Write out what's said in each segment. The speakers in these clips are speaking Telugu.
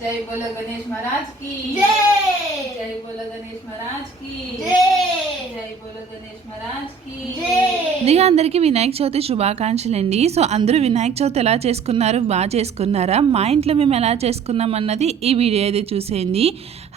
जय बोलो गणेश महाराज की जय। जय बोलो गणेश महाराज की जय। जय बोलो गणेश महाराज की जय। అందరికీ వినాయక చవితి శుభాకాంక్షలు అండి. సో అందరూ వినాయక చవితి ఎలా చేసుకున్నారు, బాగా చేసుకున్నారా? మా ఇంట్లో మేము ఎలా చేసుకున్నాం అన్నది ఈ వీడియో అయితే చూసేయండి.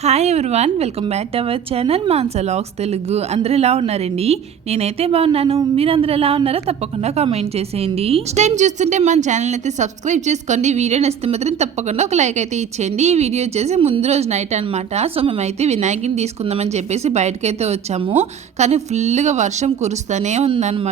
Hi everyone, welcome back to our channel Mansa vlogs Telugu. అందరూ ఎలా ఉన్నారండి? నేనైతే బాగున్నాను. మీరు అందరూ ఎలా ఉన్నారో తప్పకుండా కామెంట్ చేసేయండి. ఫస్ట్ టైం చూస్తుంటే మన ఛానల్ అయితే సబ్స్క్రైబ్ చేసుకోండి. వీడియో నచ్చితే మాత్రం తప్పకుండా ఒక లైక్ అయితే ఇచ్చేయండి. ఈ వీడియో వచ్చేసి ముందు రోజు నైట్ అనమాట. సో మేమైతే వినాయకుని తీసుకుందామని చెప్పేసి బయటకైతే వచ్చాము. కానీ ఫుల్గా వర్షం కురుస్తూనే ఉందన్నమాట.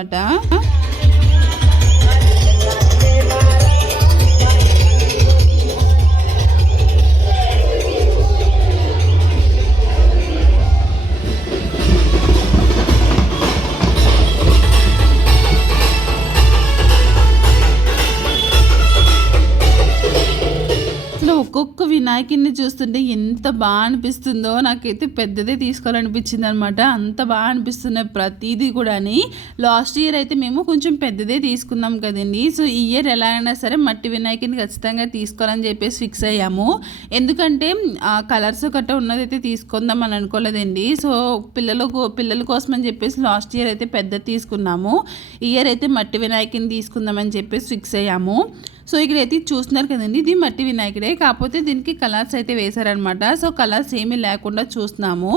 ఒక్కొక్క వినాయకుడిని చూస్తుంటే ఎంత బాగా అనిపిస్తుందో. నాకైతే పెద్దదే తీసుకోవాలనిపించింది అనమాట. అంత బాగా అనిపిస్తున్నాయి ప్రతిదీ కూడా. లాస్ట్ ఇయర్ అయితే మేము కొంచెం పెద్దదే తీసుకున్నాం కదండి. సో ఈ ఇయర్ ఎలా అయినా సరే మట్టి వినాయకుడిని ఖచ్చితంగా తీసుకోవాలని చెప్పేసి ఫిక్స్ అయ్యాము. ఎందుకంటే కలర్స్ గట్రా ఉన్నదైతే తీసుకుందాం అని అనుకోలేదండి. సో పిల్లల కోసం అని చెప్పేసి లాస్ట్ ఇయర్ అయితే పెద్ద తీసుకున్నాము. ఈ ఇయర్ అయితే మట్టి వినాయకుడిని తీసుకుందామని చెప్పేసి ఫిక్స్ అయ్యాము. సో ఇక్కడైతే చూస్తున్నారు కదండి, ఇది మట్టి వినాయకుడే, కాకపోతే దీనికి కలర్స్ అయితే వేశారనమాట. సో కలర్స్ ఏమీ లేకుండా చూస్తున్నాము.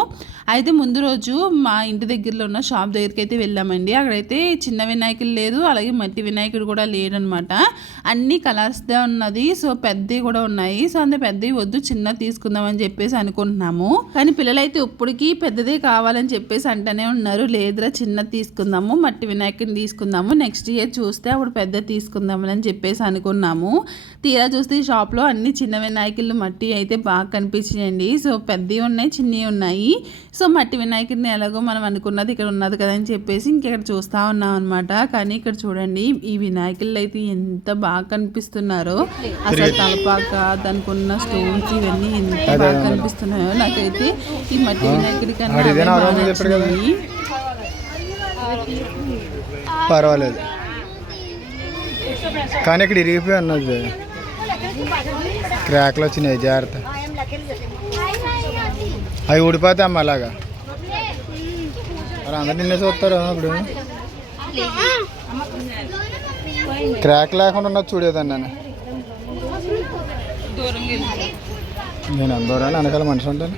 అయితే ముందు రోజు మా ఇంటి దగ్గరలో ఉన్న షాప్ దగ్గరికి అయితే వెళ్ళామండి. అక్కడైతే చిన్న వినాయకుడు లేదు, అలాగే మట్టి వినాయకుడు కూడా లేడనమాట. అన్ని కలర్స్దే ఉన్నది. సో పెద్దవి కూడా ఉన్నాయి. సో అంత పెద్దవి వద్దు, చిన్న తీసుకుందామని చెప్పేసి అనుకుంటున్నాము. కానీ పిల్లలైతే ఇప్పటికీ పెద్దదే కావాలని చెప్పేసి అంటూనే ఉన్నారు. లేదురా చిన్న తీసుకుందాము, మట్టి వినాయకుడిని తీసుకుందాము, నెక్స్ట్ ఇయర్ చూస్తే అప్పుడు పెద్ద తీసుకుందామని చెప్పేసి అనుకున్నాము. తీరా చూస్తే ఈ షాప్లో అన్ని చిన్న వినాయకులు మట్టి అయితే బాగా కనిపించాయండి. సో పెద్దవి ఉన్నాయి, చిన్నవి ఉన్నాయి. సో మట్టి వినాయకుడిని ఎలాగో మనం అనుకున్నది ఇక్కడ ఉన్నది కదా అని చెప్పేసి ఇంకెక్కడ చూస్తూ ఉన్నాం అనమాట. కానీ ఇక్కడ చూడండి, ఈ వినాయకులు అయితే ఎంత బాగా కనిపిస్తున్నారో. అసలు తలపాక, దానికి ఉన్న స్టోన్స్ ఇవన్నీ ఎంత బాగా కనిపిస్తున్నాయో. నాకైతే ఈ మట్టి వినాయకుడి కన్నా పర్వాలేదు, కానీ ఇక్కడ ఇరిగిపోయి అన్నది, క్రాక్లు వచ్చినాయి, జాగ్రత్త. అవి ఊడిపోతాయి అమ్మ అలాగా. మరి అందరు నిన్నే చూస్తారు. అప్పుడు క్రాక్ లేకుండా ఉన్నది చూడేదాన్ని నేను అందరూ వెనకాల మనిషి ఉంటాను.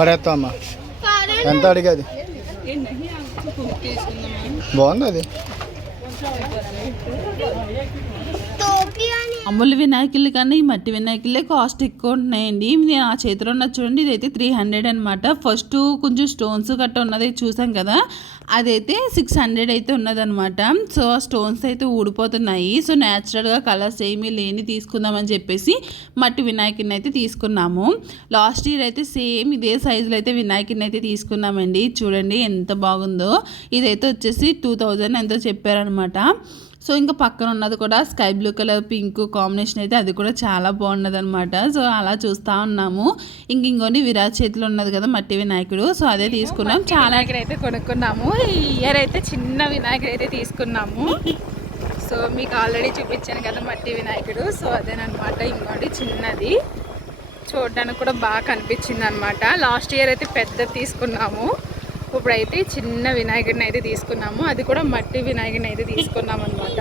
పడేస్తాం అమ్మ. ఎంత అడిగేది? బాగుంది అది. మామూలు వినాయకులు కన్నా ఈ మట్టి వినాయకులే కాస్ట్ ఎక్కువ ఉంటున్నాయండి. నేను ఆ చేతిలో ఉన్న చూడండి, ఇదైతే 300 అనమాట. ఫస్ట్ కొంచెం స్టోన్స్ గట్ట ఉన్నది చూసాం కదా, అదైతే 600 అయితే ఉన్నదనమాట. సో ఆ స్టోన్స్ అయితే ఊడిపోతున్నాయి. సో న్యాచురల్గా కలర్స్ ఏమీ లేని తీసుకుందామని చెప్పేసి మట్టి వినాయకుడిని అయితే తీసుకున్నాము. లాస్ట్ ఇయర్ అయితే సేమ్ ఇదే సైజులో అయితే వినాయకుడిని అయితే తీసుకున్నామండి. చూడండి ఎంత బాగుందో. ఇదైతే వచ్చేసి 2000 ఎంతో చెప్పారనమాట. సో ఇంకా పక్కన ఉన్నది కూడా sky blue colour pink combination అయితే అది కూడా చాలా బాగున్నది అనమాట. సో అలా చూస్తూ ఉన్నాము. ఇంకోటి విరాట్ చేతిలో ఉన్నది కదా మట్టి వినాయకుడు, సో అదే తీసుకున్నాం. చాలా అయితే కొనుక్కున్నాము. ఈ ఇయర్ అయితే చిన్న వినాయకుడు అయితే తీసుకున్నాము. సో మీకు ఆల్రెడీ చూపించాను కదా మట్టి వినాయకుడు. సో అదేనమాట. ఇంకోటి చిన్నది చూడడానికి కూడా బాగా కనిపించింది అనమాట. లాస్ట్ ఇయర్ అయితే పెద్ద తీసుకున్నాము. ఇప్పుడైతే చిన్న వినాయకుడిని అయితే తీసుకున్నాము. అది కూడా మట్టి వినాయకుడిని అయితే తీసుకున్నాము అనమాట.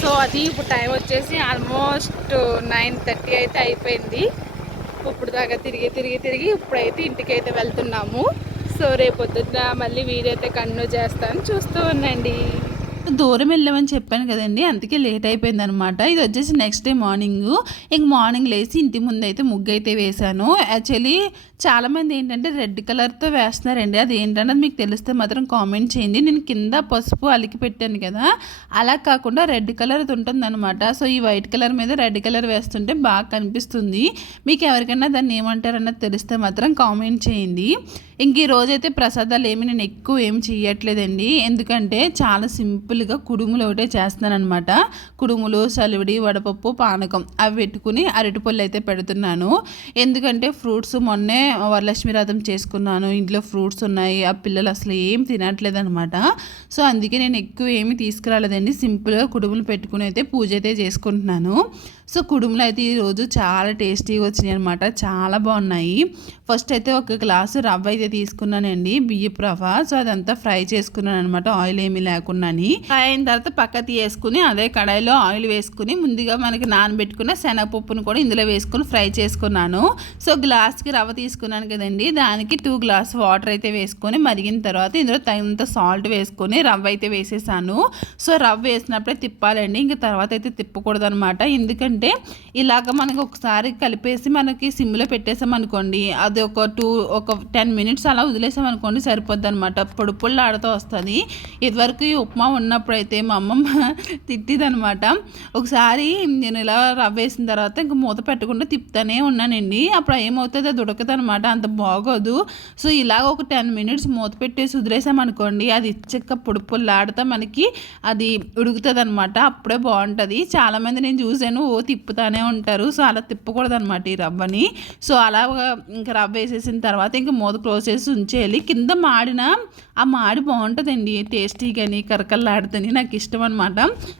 సో అది ఇప్పుడు టైం వచ్చేసి ఆల్మోస్ట్ 9:30 అయితే అయిపోయింది. ఇప్పుడు దాకా తిరిగి ఇప్పుడైతే ఇంటికి అయితే వెళ్తున్నాము. సో రేపొద్దున మళ్ళీ వీడియో అయితే కంటిన్యూ చేస్తాను, చూస్తూ ఉండండి. దూరం వెళ్ళామని చెప్పాను కదండి, అందుకే లేట్ అయిపోయింది అనమాట. ఇది వచ్చేసి నెక్స్ట్ డే మార్నింగ్. ఇంక మార్నింగ్ లేచి ఇంటి ముందు అయితే ముగ్గు అయితే వేశాను. యాక్చువల్లీ చాలామంది ఏంటంటే రెడ్ కలర్తో వేస్తున్నారండి. అది ఏంటన్నది మీకు తెలిస్తే మాత్రం కామెంట్ చేయండి. నేను కింద పసుపు అలికి పెట్టాను కదా, అలా కాకుండా రెడ్ కలర్ ఉంటుంది అనమాట. సో ఈ వైట్ కలర్ మీద రెడ్ కలర్ వేస్తుంటే బాగా కనిపిస్తుంది. మీకు ఎవరికైనా దాన్ని ఏమంటారన్నది తెలిస్తే మాత్రం కామెంట్ చేయండి. ఇంక ఈ రోజైతే ప్రసాదాలు ఏమి నేను ఎక్కువ ఏమి చేయట్లేదండి, ఎందుకంటే చాలా సింపుల్గా కుడుములు ఒకటే చేస్తున్నాను అనమాట. కుడుములు, సలివిడి, వడపప్పు, పానకం అవి పెట్టుకుని అరటిపళ్ళు అయితే పెడుతున్నాను. ఎందుకంటే ఫ్రూట్స్ మొన్నే వరలక్ష్మి వ్రతం చేసుకున్నాను, ఇంట్లో ఫ్రూట్స్ ఉన్నాయి, ఆ పిల్లలు అసలు ఏం తినట్లేదు అనమాట. సో అందుకే నేను ఎక్కువ ఏమి తీసుకురాలేదండి, సింపుల్గా కుడుములు పెట్టుకుని అయితే పూజ అయితే చేసుకుంటున్నాను. సో కుడుములు అయితే ఈరోజు చాలా టేస్టీగా వచ్చినాయి అనమాట, చాలా బాగున్నాయి. ఫస్ట్ అయితే ఒక గ్లాసు రవ్వ అయితే తీసుకున్నానండి, బియ్యపు రవ్వ. సో అదంతా ఫ్రై చేసుకున్నాను అనమాట, ఆయిల్ ఏమీ లేకుండా. ఫ్రై అయిన తర్వాత పక్క తీసేసుకుని అదే కడాయిలో ఆయిల్ వేసుకుని ముందుగా మనకి నానబెట్టుకున్న శనగపప్పును కూడా ఇందులో వేసుకుని ఫ్రై చేసుకున్నాను. సో గ్లాస్కి రవ్వ తీసుకున్నాను కదండి, దానికి 2 గ్లాస్ వాటర్ అయితే వేసుకొని మరిగిన తర్వాత ఇందులో తగినంత సాల్ట్ వేసుకొని రవ్వ అయితే వేసేసాను. సో రవ్వ వేసినప్పుడే తిప్పాలండి, ఇంకా తర్వాత అయితే తిప్పకూడదు అనమాట. ఎందుకంటే ఇలాగ మనకి ఒకసారి కలిపేసి మనకి సిమ్లో పెట్టేసామనుకోండి, అది ఒక 10 మినిట్స్ అలా వదిలేసామనుకోండి సరిపోద్ది అనమాట, పొడి పొళ్ళు ఆడుతూ వస్తుంది. ఇదివరకు ఈ ఉప్మా ఉన్నప్పుడైతే మా అమ్మమ్మ తిట్టిదనమాట. ఒకసారి నేను ఇలా రవ్వ వేసిన తర్వాత ఇంకా మూత పెట్టకుండా తిప్పుతానే ఉన్నానండి, అప్పుడు ఏమవుతుంది అది ఉడకదు అనమాట, అంత బాగోదు. సో ఇలాగ ఒక 10 మినిట్స్ మూత పెట్టేసి వదిలేసామనుకోండి, అది ఇచ్చక్క పొడి పొళ్ళు ఆడుతా మనకి అది ఉడుకుతుంది అనమాట, అప్పుడే బాగుంటుంది. చాలామంది నేను చూశాను తిప్పుతానే ఉంటారు, సో అలా తిప్పకూడదు అనమాట ఈ రవ్వని. సో అలా ఇంకా రవ్వ వేసేసిన తర్వాత ఇంకా మూత క్లోజ్ చేసి ఉంచేయాలి. కింద మాడిన ఆ మాడి బాగుంటుందండి, టేస్టీగాని కరకల్లాడుతుంది, నాకు ఇష్టం అనమాట.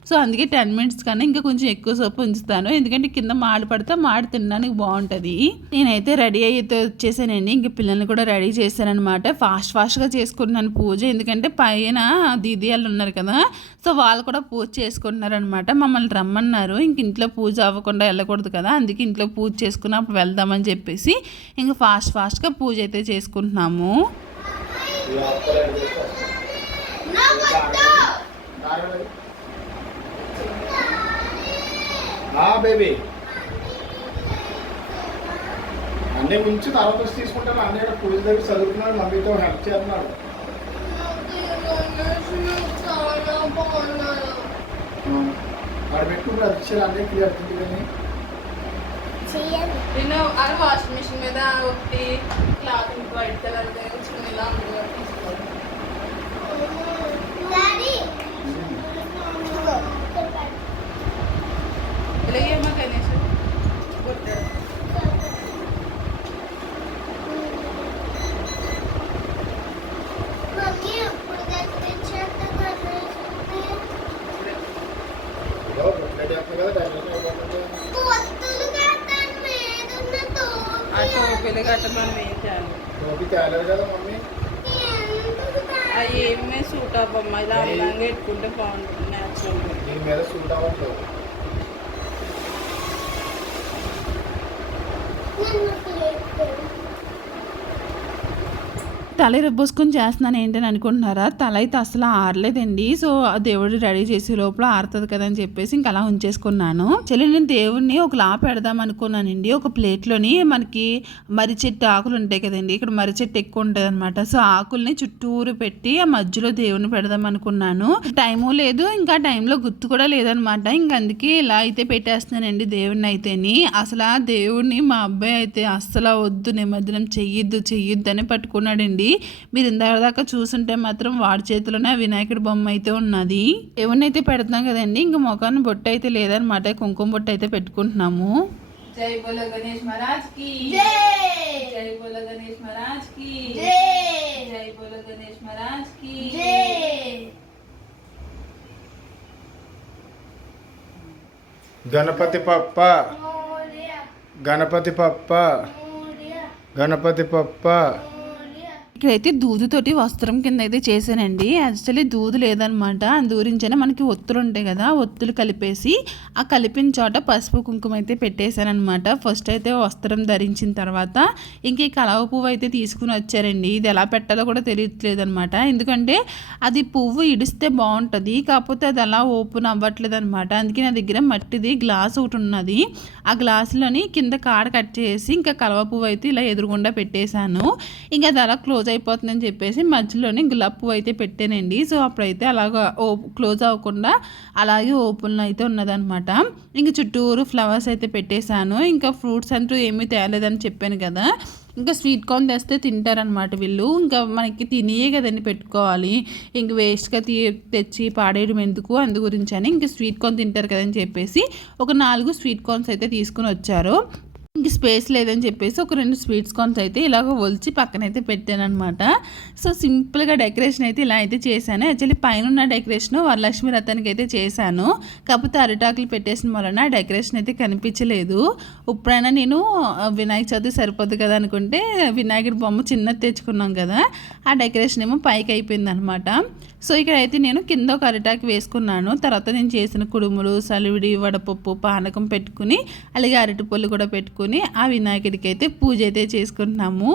సో అందుకే 10 మినిట్స్ కన్నా ఇంకా కొంచెం ఎక్కువ సేపు ఉంచుతాను, ఎందుకంటే కింద మాడి పడితే మాడి తినడానికి బాగుంటుంది. నేనైతే రెడీ అయితే వచ్చేసానండి, ఇంక పిల్లల్ని కూడా రెడీ చేశానమాట. ఫాస్ట్గా చేసుకుంటున్నాను పూజ, ఎందుకంటే పైన దీదీ వాళ్ళు ఉన్నారు కదా, సో వాళ్ళు కూడా పూజ చేసుకుంటున్నారనమాట. మమ్మల్ని రమ్మన్నారు, ఇంక ఇంట్లో పూజ అవ్వకుండా వెళ్ళకూడదు కదా, అందుకే ఇంట్లో పూజ చేసుకున్నప్పుడు వెళ్దామని చెప్పేసి ఇంకా ఫాస్ట్గా పూజ అయితే చేసుకుంటున్నాము. బేబీ అన్నీ ముంచి తర్వాత వచ్చి తీసుకుంటాను. అన్నయ్య పూజ దగ్గర చదువుతున్నాడు, మమ్మీతో హెల్ప్ చేస్తున్నాడు. అక్కడ పెట్టుకుంటారు ఇచ్చారు అన్నయ్య క్లియర్ అవుతుంది కానీ నేను అది వాషింగ్ మిషన్ మీద ఒకటి క్లాత్ వైట్ కలర్ ఇలా తీసుకోవాలి. ఇలాగేమో గణేష్ పిల్లగట్ట మనం ఏం చేయాలి, కదా మమ్మీ అవి ఏమే సూట్ అవ్వమ్మా, ఇలా అందంగా పెట్టుకుంటే బాగుంటుంది న్యాచురల్గా. దీని మీద సూట్ అవ్వట్లేదు. తల రబ్బోసుకొని చేస్తున్నాను ఏంటని అనుకుంటున్నారా, తల అయితే అసలు ఆరలేదండి. సో దేవుడు రెడీ చేసే లోపల ఆరుతుంది కదా అని చెప్పేసి ఇంకా అలా ఉంచేసుకున్నాను. నేను దేవుడిని ఒకలా పెడదాం అనుకున్నానండి, ఒక ప్లేట్లోని మనకి మర్రి చెట్టు ఆకులు ఉంటాయి కదండి, ఇక్కడ మర్రి చెట్టు ఎక్కువ ఉంటుంది అనమాట. సో ఆకుల్ని చుట్టూరు పెట్టి ఆ మధ్యలో దేవుడిని పెడదాం అనుకున్నాను. టైము లేదు, ఇంకా టైంలో గుర్తు కూడా లేదనమాట, ఇంక అందుకే ఇలా అయితే పెట్టేస్తున్నానండి దేవుడిని అయితేని. అసలు ఆ దేవుడిని మా అబ్బాయి అయితే అస్సలు వద్దు, నిమజ్జనం చెయ్యొద్దు అని పట్టుకున్నాడండి. మీరు ఇందాక దాకా చూసుంటే మాత్రం వాడి చేతిలోనే వినాయకుడి బొమ్మ అయితే ఉన్నది. దేవుణ్ణి అయితే పెడతాం కదండి, ఇంకా మొఖాన్ని బొట్టు అయితే లేదనమాట, కుంకుమ బొట్టు అయితే పెట్టుకుంటున్నాము. జై బోలో గణేష్ మహారాజ్ కి జై, జై బోలో గణేష్ మహారాజ్ కి జై, జై బోలో గణేష్ మహారాజ్ కి జై. గణపతి పప్ప గణపతి పప్ప గణపతి పప్ప. ఇక్కడైతే దూదుతోటి వస్త్రం కింద అయితే చేశానండి. యాక్చువల్లీ దూదు లేదనమాట, దూరించనే మనకి ఒత్తులు ఉంటాయి కదా, ఒత్తులు కలిపేసి ఆ కలిపిన చోట పసుపు కుంకుమ అయితే పెట్టేశానమాట. ఫస్ట్ అయితే వస్త్రం ధరించిన తర్వాత ఇంక ఈ కలవ పువ్వు అయితే తీసుకుని వచ్చారండి. ఇది ఎలా పెట్టాలో కూడా తెలియట్లేదు అనమాట, ఎందుకంటే అది పువ్వు ఇడిస్తే బాగుంటుంది, కాకపోతే అది అలా ఓపెన్ అవ్వట్లేదు అనమాట. అందుకే నా దగ్గర మట్టిది గ్లాస్ ఒకటి ఉన్నది, ఆ గ్లాసులోని కింద కాడ కట్ చేసి ఇంకా కలవ పువ్వు అయితే ఇలా ఎదురుగుండా పెట్టేశాను. ఇంకా అది అలా క్లోజ్ అయిపోతుందని చెప్పేసి మధ్యలోనే గులాబీ పువ్వు అయితే పెట్టానండి. సో అప్పుడైతే అలాగా క్లోజ్ అవ్వకుండా అలాగే ఓపెన్ అయితే ఉన్నదనమాట. ఇంక చుట్టూరు ఫ్లవర్స్ అయితే పెట్టేశాను. ఇంకా ఫ్రూట్స్ అంటూ ఏమీ తేలేదని చెప్పాను కదా, ఇంకా స్వీట్ కార్న్ తెస్తే తింటారనమాట వీళ్ళు. ఇంకా మనకి తినేయే కదండి పెట్టుకోవాలి, ఇంక వేస్ట్గా తెచ్చి పాడేయడం ఎందుకు, అందు గురించి అని ఇంకా స్వీట్ కార్న్ తింటారు కదని చెప్పేసి ఒక 4 స్వీట్ కార్న్స్ అయితే తీసుకుని వచ్చారు. ఇంక స్పేస్ లేదని చెప్పేసి ఒక 2 స్వీట్స్ కార్న్స్ అయితే ఇలాగ ఒలిచి పక్కనైతే పెట్టాను అనమాట. సో సింపుల్గా డెకరేషన్ అయితే ఇలా అయితే చేశాను. యాక్చువల్లీ పైన ఉన్న డెకరేషన్ వరలక్ష్మి రథానికి అయితే చేశాను, కాకపోతే అరిటాకులు పెట్టేసిన వలన డెకరేషన్ అయితే కనిపించలేదు. ఇప్పుడైనా నేను వినాయక చవితి సరిపోద్ది కదా అనుకుంటే వినాయకుడి బొమ్మ చిన్నది తెచ్చుకున్నాం కదా, ఆ డెకరేషన్ ఏమో పైకి అయిపోయింది అనమాట. సో ఇక్కడైతే నేను కింద ఒక అరిటాకు వేసుకున్నాను. తర్వాత నేను చేసిన కుడుములు, సలివిడి, వడపప్పు, పానకం పెట్టుకుని అలాగే అరటిపళ్ళు కూడా పెట్టుకుని ఆ వినాయకుడికి అయితే పూజ అయితే చేసుకుంటున్నాము.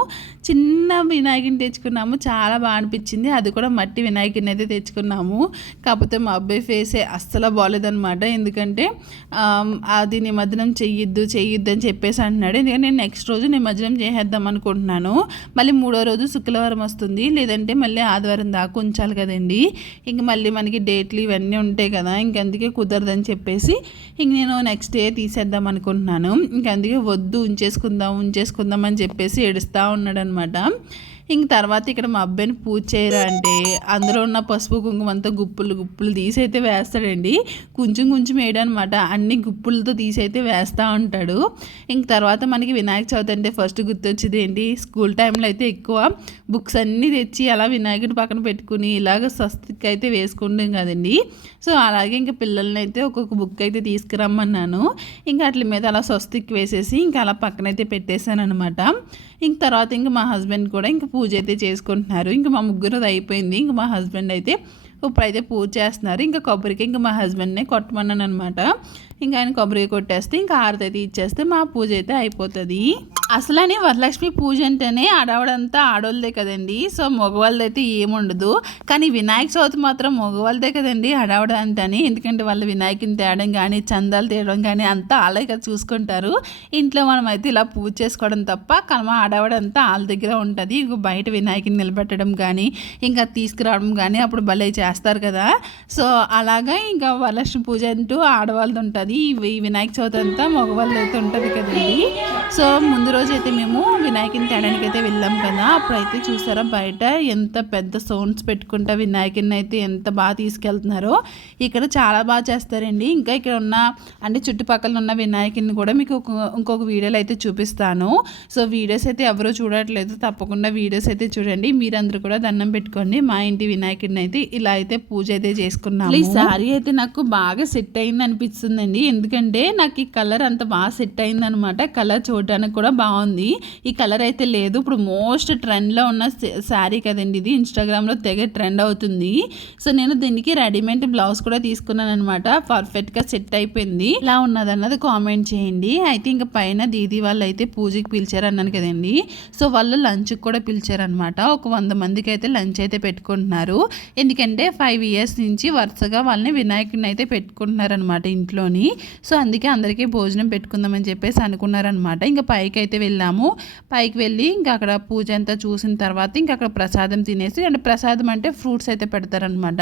చిన్న వినాయకుడిని తెచ్చుకున్నాము, చాలా బాగా అనిపించింది. అది కూడా మట్టి వినాయకుడిని అయితే తెచ్చుకున్నాము. కాకపోతే మా అబ్బాయి ఫేసే అస్సలు బాగోలేదనమాట. ఎందుకంటే అది నిమజ్జనం చెయ్యొద్దు అని చెప్పేసి అంటున్నాడు. ఎందుకంటే నేను నెక్స్ట్ రోజు నిమజ్జనం చేసేద్దాం అనుకుంటున్నాను. మళ్ళీ 3వ రోజు శుక్రవారం వస్తుంది, లేదంటే మళ్ళీ ఆదివారం దాకా ఉంచాలి కదండి. ఇంక మళ్ళీ మనకి డేట్లు ఇవన్నీ ఉంటాయి కదా, ఇంకందుకే కుదరదని చెప్పేసి ఇంక నేను నెక్స్ట్ డే తీసేద్దాం అనుకుంటున్నాను. ఇంకందుకే వద్దు ఉంచేసుకుందాం అని చెప్పేసి ఏడుస్తూ ఉన్నాడు అనమాట. ఇంక తర్వాత ఇక్కడ మా అబ్బాయిని పూజ చేయరా అంటే అందులో ఉన్న పసుపు కుంకుమ అంతా గుప్పులు తీసి అయితే వేస్తాడండి. కొంచెం వేయడనమాట, అన్ని గుప్పులతో తీసి అయితే వేస్తూ ఉంటాడు. ఇంక తర్వాత మనకి వినాయక చవితి అంటే ఫస్ట్ గుర్తొచ్చేది ఏంటి, స్కూల్ టైంలో అయితే ఎక్కువ బుక్స్ అన్నీ తెచ్చి అలా వినాయకుడి పక్కన పెట్టుకుని ఇలాగ స్వస్తిక్ అయితే వేసుకుంటాం కదండి. సో అలాగే ఇంకా పిల్లల్ని అయితే ఒక్కొక్క బుక్ అయితే తీసుకురమ్మన్నాను. ఇంకా వాటి మీద అలా స్వస్తిక్ వేసేసి ఇంకా అలా పక్కనైతే పెట్టేశాను అనమాట. ఇంక తర్వాత ఇంక మా హస్బెండ్ కూడా ఇంక పూజ అయితే చేసుకుంటున్నారు. ఇంక మా ముగ్గురు అయిపోయింది. ఇంక మా హస్బెండ్ అయితే ఇప్పుడైతే పూజ చేస్తున్నారు. ఇంకా కొబ్బరికి ఇంకా మా హస్బెండ్నే కొట్టమన్నాను అనమాట. ఇంకా ఆయన కొబ్బరికి కొట్టేస్తే ఇంకా హారతి అయితే ఇచ్చేస్తే మా పూజ అయితే అయిపోతుంది. అసలని వరలక్ష్మి పూజ అంటేనే ఆడవాడంతా ఆడవాళ్ళదే కదండి. సో మగవాళ్ళదైతే ఏముండదు, కానీ వినాయక చవితి మాత్రం మగవాళ్ళదే కదండి ఆడవాడంతని. ఎందుకంటే వాళ్ళ వినాయకుని తేయడం కానీ చందాలు తేయడం కానీ అంతా అలాగే కదా చూసుకుంటారు. ఇంట్లో మనం అయితే ఇలా పూజ చేసుకోవడం తప్ప కలమ ఆడవాడంతా వాళ్ళ దగ్గర ఉంటుంది. ఇంక బయట వినాయకుని నిలబెట్టడం కానీ ఇంకా తీసుకురావడం కానీ అప్పుడు భలే చేస్తారు కదా. సో అలాగా ఇంకా వరలక్ష్మి పూజ అంటూ ఆడవాళ్ళది ఉంటుంది, ఈ వినాయక చవితి అంతా మగవాళ్ళది అయితే ఉంటుంది కదండి. సో ముందు రోజు అయితే మేము వినాయకుని తేడానికి అయితే వెళ్ళాం కదా, అప్పుడైతే చూసారా బయట ఎంత పెద్ద సౌండ్స్ పెట్టుకుంటా వినాయకుని అయితే ఎంత బాగా తీసుకెళ్తున్నారో. ఇక్కడ చాలా బాగా చేస్తారండి. ఇంకా ఇక్కడ ఉన్న అంటే చుట్టుపక్కల ఉన్న వినాయకుని కూడా మీకు ఇంకొక వీడియోలో అయితే చూపిస్తాను. సో వీడియోస్ అయితే ఎవరో చూడట్లేదు, తప్పకుండా వీడియోస్ అయితే చూడండి. మీరందరూ కూడా దండం పెట్టుకోండి. మా ఇంటి వినాయకుడిని అయితే ఇలా అయితే పూజ అయితే చేసుకున్నాము. ఈ సారీ అయితే నాకు బాగా సెట్ అయింది అనిపిస్తుందండి. ఎందుకంటే నాకు ఈ కలర్ అంత బాగా సెట్ అయింది అనమాట. కలర్ చూడడానికి కూడా బాగుంది. ఈ కలర్ అయితే లేదు, ఇప్పుడు మోస్ట్ ట్రెండ్లో ఉన్న శారీ కదండి ఇది, ఇన్స్టాగ్రామ్లో తెగ ట్రెండ్ అవుతుంది. సో నేను దీనికి రెడీమేడ్ బ్లౌజ్ కూడా తీసుకున్నాను అనమాట. పర్ఫెక్ట్గా సెట్ అయిపోయింది. ఇలా ఉన్నది అన్నది కామెంట్ చేయండి. అయితే ఇంకా పైన దీదీ వాళ్ళు అయితే పూజకి పిలిచారు అన్నాను కదండి. సో వాళ్ళు లంచ్కి కూడా పిలిచారనమాట. ఒక 100 మందికి అయితే లంచ్ అయితే పెట్టుకుంటున్నారు. ఎందుకంటే 5 years నుంచి వరుసగా వాళ్ళని వినాయకుడిని అయితే పెట్టుకుంటున్నారనమాట ఇంట్లోని. సో అందుకే అందరికీ భోజనం పెట్టుకుందామని చెప్పేసి అనుకున్నారనమాట. ఇంకా పైకి అయితే వెళ్ళాము. పైకి వెళ్ళి ఇంకా అక్కడ పూజ అంతా చూసిన తర్వాత ఇంకా అక్కడ ప్రసాదం తినేసి, అంటే ప్రసాదం అంటే ఫ్రూట్స్ అయితే పెడతారనమాట.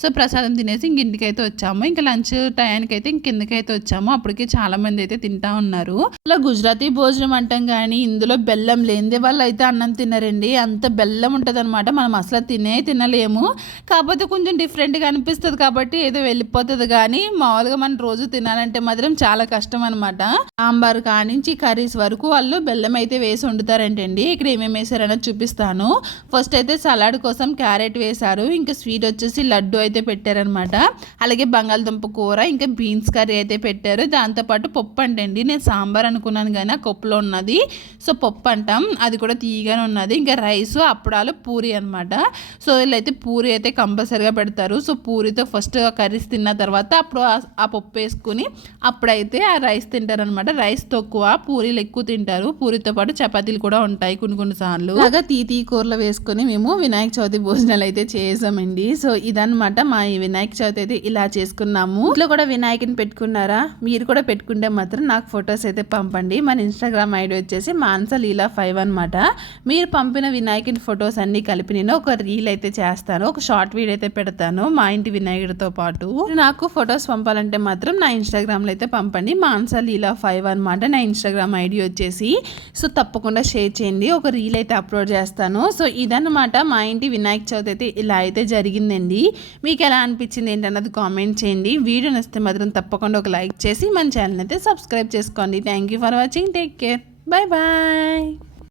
సో ప్రసాదం తినేసి ఇంక ఇంటికి అయితే వచ్చాము. ఇంకా లంచ్ టయానికి అయితే ఇంక కిందకైతే వచ్చాము. అప్పటికి చాలా మంది అయితే తింటా ఉన్నారు. ఇలా గుజరాతీ భోజనం అంటాం కానీ ఇందులో బెల్లం లేనిదే వాళ్ళు అయితే అన్నం తిన్నారండి. అంత బెల్లం ఉంటుంది అనమాట, మనం అసలు తినలేము. కాకపోతే కొంచెం డిఫరెంట్గా అనిపిస్తుంది కాబట్టి ఏదో వెళ్ళిపోతుంది, కానీ మామూలుగా మనం రోజు తినాలంటే మాత్రం చాలా కష్టం అనమాట. సాంబార్ కానించి కర్రీస్ వరకు వాళ్ళు బెల్లం అయితే వేసి వండుతారంటండి. ఇక్కడ ఏమేమి వేసారనేది చూపిస్తాను. ఫస్ట్ అయితే సలాడ్ కోసం క్యారెట్ వేశారు. ఇంకా స్వీట్ వచ్చేసి లడ్డు అయితే పెట్టారనమాట. అలాగే బంగాళదుంప కూర, ఇంకా బీన్స్ కర్రీ అయితే పెట్టారు. దాంతోపాటు పప్పు అంటండి. నేను సాంబార్ అనుకున్నాను కానీ ఆ కప్పులో ఉన్నది సో పప్పు అంటాం, అది కూడా తీయగానే ఉన్నది. ఇంకా రైస్, అప్పడాలు, పూరి అనమాట. సో వీళ్ళైతే పూరి అయితే కంపల్సరీగా పెడతారు. సో పూరితో ఫస్ట్ కర్రీస్ తిన్న తర్వాత అప్పుడు ఆ పప్పు వేసుకుని అప్పుడైతే ఆ రైస్ తింటారనమాట. రైస్ తక్కువ, పూరీలు ఎక్కువ తింటారు. పూరితో పాటు చపాతీలు కూడా ఉంటాయి కొన్ని సార్లు. అలాగా తీ కూరలు వేసుకొని మేము వినాయక చవితి భోజనాలు అయితే చేసామండి. సో ఇదన్నమాట మా ఈ వినాయక చవితి అయితే ఇలా చేసుకున్నాము. ఇంట్లో కూడా వినాయకుని పెట్టుకున్నారా? మీరు కూడా పెట్టుకుంటే మాత్రం నాకు ఫొటోస్ అయితే పంపండి. మన ఇన్స్టాగ్రామ్ ఐడి వచ్చేసి mansaleela5 అనమాట. మీరు పంపిన వినాయకుని ఫొటోస్ అన్ని కలిపి నేను ఒక రీల్ అయితే చేస్తాను, ఒక షార్ట్ వీడియో వీడియో అయితే పెడతాను మా ఇంటి వినాయకుడితో పాటు. నాకు ఫొటోస్ పంపాలంటే మాత్రం నా ఇన్స్టాగ్రామ్లో అయితే పంపండి. మాన్సా లీలా 5 అనమాట నా ఇన్స్టాగ్రామ్ ఐడి వచ్చేసి. సో తప్పకుండా షేర్ చేయండి. ఒక రీల్ అయితే అప్లోడ్ చేస్తాను. సో ఇదన్నమాట మా ఇంటి వినాయక చవితి అయితే ఇలా అయితే జరిగిందండి. మీకు ఎలా అనిపించింది ఏంటన్నది కామెంట్ చేయండి. వీడియో నచ్చితే మాత్రం తప్పకుండా ఒక లైక్ చేసి మన ఛానల్ అయితే సబ్స్క్రైబ్ చేసుకోండి. Thank you for watching. Take care. Bye bye.